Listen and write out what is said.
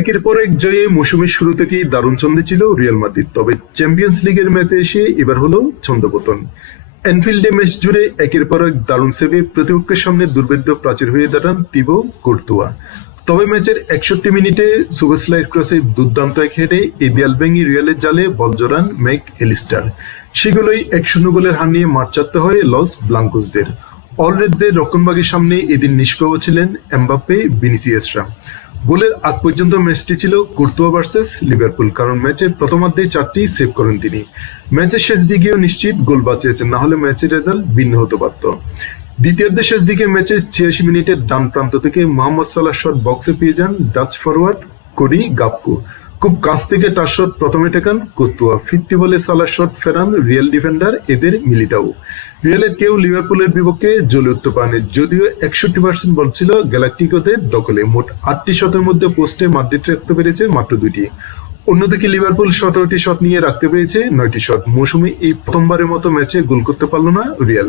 একের পর এক জয়ে মৌসুমের শুরু থেকেই দারুণ ছন্দে ছিল রিয়াল মাদ্রিদ। তবে চ্যাম্পিয়ন্স লিগের ম্যাচে এসে এবার হলো ছন্দপতন। এনফিল্ডে ম্যাচ জুড়ে একের পর এক দারুণ সেভে প্রতিপক্ষের সামনে দুর্ভেদ্য প্রাচীর হয়ে দাঁড়ান তিবো কোর্তুয়া। তবে ম্যাচের একষট্টি মিনিটে সুপারস্লাইড ক্রসে দুর্দান্ত এক হেডে এই দেয়াল ভেঙে রিয়ালের জালে বল জোড়ান ম্যাক এলিস্টার সেগুলোই এক শূন্য গোলের হার নিয়ে মাঠ চাপতে হয় লস ব্লাঙ্কোসদের। অলরেডদের রক্ষণভাগের সামনে এদিন নিষ্প্রভ ছিলেন এমবাপ্পে, ভিনিসিয়াসরা। গোলের আগ পর্যন্ত ম্যাচটি ছিল কুর্তুয়া ভার্সেস লিভারপুল, কারণ ম্যাচের প্রথমার্ধে চারটি সেভ করেন তিনি। ম্যাচের শেষ দিকেও নিশ্চিত গোল বাঁচিয়েছেন, না হলে ম্যাচের রেজাল্ট ভিন্ন হতে পারত। দ্বিতীয়ার্ধের শেষ দিকে ম্যাচের ছিয়াশি মিনিটের ডান প্রান্ত থেকে মোহাম্মদ সালাহ শট বক্সে পেয়ে যান ডাচ ফরওয়ার্ড কোডি গাপকো। খুব কাছ থেকে টার শট প্রথমে টেকান কুর্তুয়া। ফিরতি বলে সালাহ শট ফেরান রিয়েল ডিফেন্ডার এদের মিলিতাও রিয়ালের কেউ লিভারপুলের বিপক্ষে জ্বলে উঠতে পারেনি, যদিও একষট্টি পার্সেন্ট বল ছিল গ্যালাকটিকোদের দখলে। মোট আটটি শটের মধ্যে পোস্টে মাদ্রিদ রাখতে পেরেছে মাত্র দুটি অন্যদিকে লিভারপুল সতেরোটি শট নিয়ে রাখতে পেরেছে নয়টি শট মৌসুমে এই প্রথমবারের মতো ম্যাচে গোল করতে পারল না রিয়াল।